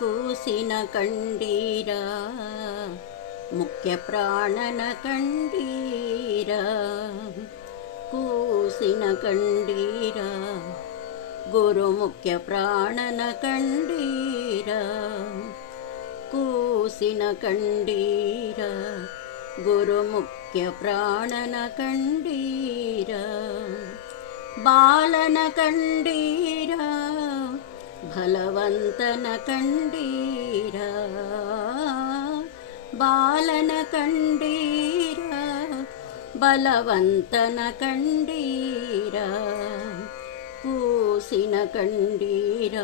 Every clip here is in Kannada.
ಕೂಸಿನ ಕಂಡೀರ ಮುಖ್ಯ ಪ್ರಾಣನ ಕಂಡೀರ ಕೂಸಿನ ಕಂಡೀರ ಗುರು ಮುಖ್ಯ ಪ್ರಾಣನ ಕಂಡೀರ ಕೂಸಿನ ಕಂಡೀರ ಗುರು ಮುಖ್ಯ ಪ್ರಾಣನ ಕಂಡೀರ ಬಾಲನ ಕಂಡೀರ ಬಲವಂತನ ಕಂಡೀರ ಬಾಲನ ಕಂಡೀರ ಬಲವಂತನ ಕಂಡೀರ ಕೂಸಿನ ಕಂಡೀರ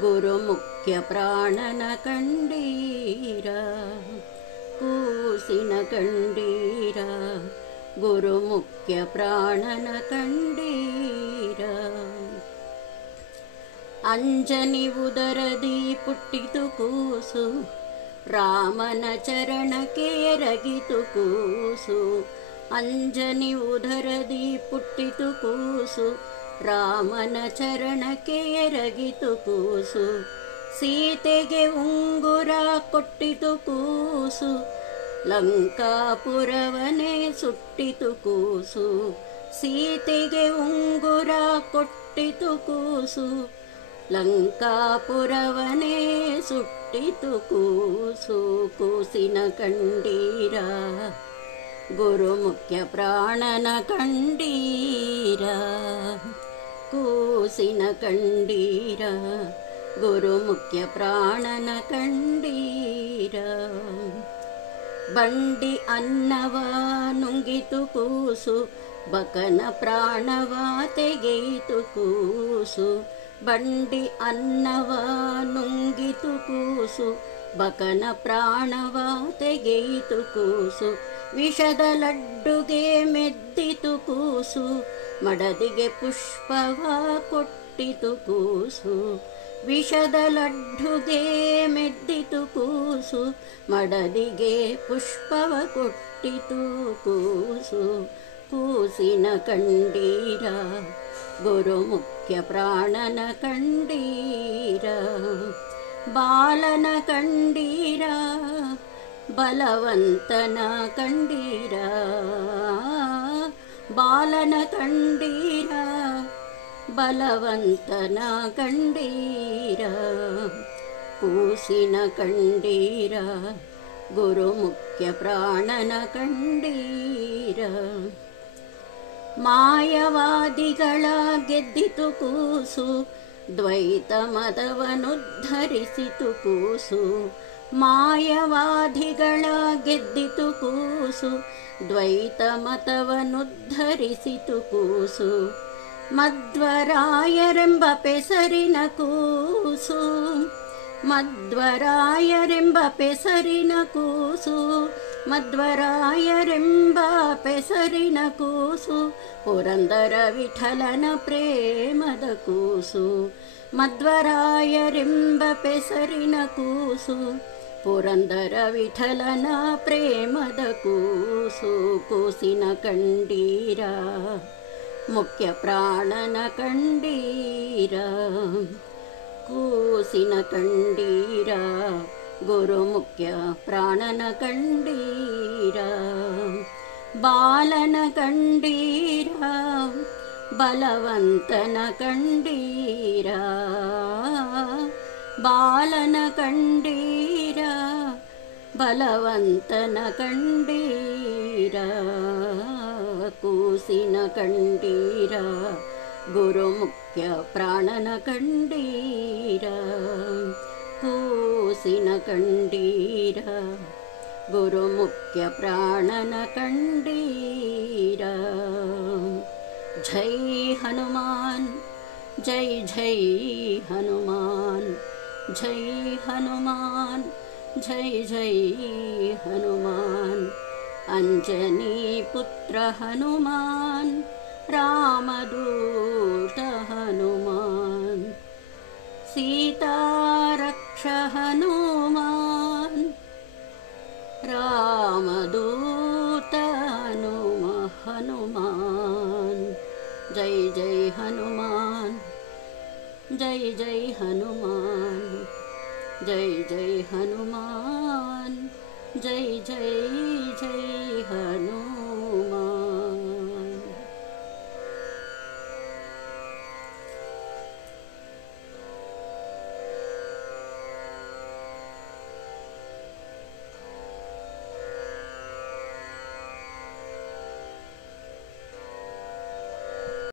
ಗುರು ಮುಖ್ಯ ಪ್ರಾಣನ ಕಂಡೀರ ಕೂಸಿನ ಕಂಡೀರ ಗುರು ಮುಖ್ಯ ಪ್ರಾಣನ ಕಂಡೀರ ಅಂಜನಿ ಉದರದಿ ಪುಟ್ಟಿತು ಕೂಸು ರಾಮನ ಚರಣಕ್ಕೆ ಎರಗಿತು ಕೂಸು ಅಂಜನಿ ಉದರದಿ ಪುಟ್ಟಿತು ಕೂಸು ರಾಮನ ಚರಣಕ್ಕೆ ಎರಗಿತು ಕೂಸು ಸೀತೆಗೆ ಉಂಗುರ ಕೊಟ್ಟಿತು ಕೂಸು ಲಂಕಾಪುರವನೇ ಸುಟ್ಟಿತು ಕೂಸು ಸೀತೆಗೆ ಉಂಗುರ ಕೊಟ್ಟಿತು ಕೂಸು ಲಂಕಾಪುರವನೇ ಸುಟ್ಟಿತು ಕೂಸು ಕೂಸಿನ ಕಂಡೀರ ಗುರು ಮುಖ್ಯ ಪ್ರಾಣನ ಕಂಡೀರ ಕೂಸಿನ ಕಂಡೀರ ಗುರು ಮುಖ್ಯ ಪ್ರಾಣನ ಕಂಡೀರ ಬಂಡಿ ಅನ್ನವ ನುಂಗಿತು ಕೂಸು ಬಕನ ಪ್ರಾಣವ ತೆಗೆಯಿತು ಕೂಸು ಬಂಡಿ ಅನ್ನವ ನುಂಗಿತು ಕೂಸು ಬಕನ ಪ್ರಾಣವ ತೆಗೆಯಿತು ಕೂಸು ವಿಷದ ಲಡ್ಡುಗೆ ಮೆದ್ದಿತು ಕೂಸು ಮಡದಿಗೆ ಪುಷ್ಪವ ಕೊಟ್ಟಿತು ಕೂಸು ವಿಷದ ಲಡ್ಡುಗೆ ಮೆದ್ದಿತು ಕೂಸು ಮಡದಿಗೆ ಪುಷ್ಪವ ಕೊಟ್ಟಿತು ಕೂಸು ಕೂಸಿನ ಕಂಡೀರ ಗುರು ಮುಖ್ಯ ಪ್ರಾಣನ ಕಂಡೀರ ಬಾಲನ ಕಂಡೀರ ಬಲವಂತನ ಕಂಡೀರ ಬಾಲನ ಕಂಡೀರ ಬಲವಂತನ ಕಂಡೀರ ಕೂಸಿನ ಕಂಡೀರ ಗುರು ಮುಖ್ಯ ಪ್ರಾಣನ ಕಂಡೀರ ಮಾಯವಾದಿಗಳ ಗೆದ್ದಿತು ಕೂಸು ದ್ವೈತ ಮತವನುದ್ಧರಿಸಿತು ಕೂಸು ಮಾಯವಾದಿಗಳ ಗೆದ್ದಿತು ಕೂಸು ದ್ವೈತ ಮತವನುದ್ಧರಿಸಿತು ಕೂಸು ಮಧ್ವರಾಯರೆಂಬ ಪೆಸರಿನ ಕೂಸು ಮಧ್ವರಾಯರೆಂಬ ಪೆಸರಿನ ಕೂಸು ಮಧ್ವರಾಯರೆಂಬ ಪೆಸರಿನ ಕೂಸು ಪುರಂದರ ವಿಠಲನ ಪ್ರೇಮದ ಕೂಸು ಮಧ್ವರಾಯರೆಂಬ ಪೆಸರಿನ ಕೂಸು ಪುರಂದರ ವಿಠಲನ ಪ್ರೇಮದ ಕೂಸು ಕೂಸಿನ ಕಂಡೀರ ಮುಖ್ಯ ಪ್ರಾಣನ ಕಂಡೀರ ಕೂಸಿನ ಕಂಡೀರ ಗುರು ಮುಖ್ಯ ಪ್ರಾಣನ ಕಂಡೀರ ಬಾಲನ ಕಂಡೀರ ಬಲವಂತನ ಕಂಡೀರ ಬಾಲನ ಕಂಡೀರ ಬಲವಂತನ ಕಂಡೀರ ಕೂಸಿನ ಕಂಡೀರ ಗುರು ಮುಖ್ಯ ಪ್ರಾಣನ ಕಂಡೀರ ಕೂಸಿನ ಕಂಡೀರ ಗುರು ಮುಖ್ಯ ಪ್ರಾಣನ ಕಂಡೀರ ಜೈ ಹನುಮಾನ್ ಜೈ ಜೈ ಹನುಮಾನ್ ಜೈ ಹನುಮಾನ್ ಜೈ ಜೈ ಹನುಮಾನ್ ಅಂಜನಿ ಪುತ್ರ ಹನುಮಾನ್ ರಾಮದೂತ ಹನುಮಾನ್ सीतारक्ष हनुमान रामदूत हनुमान जय जय हनुमान जय जय हनुमान जय जय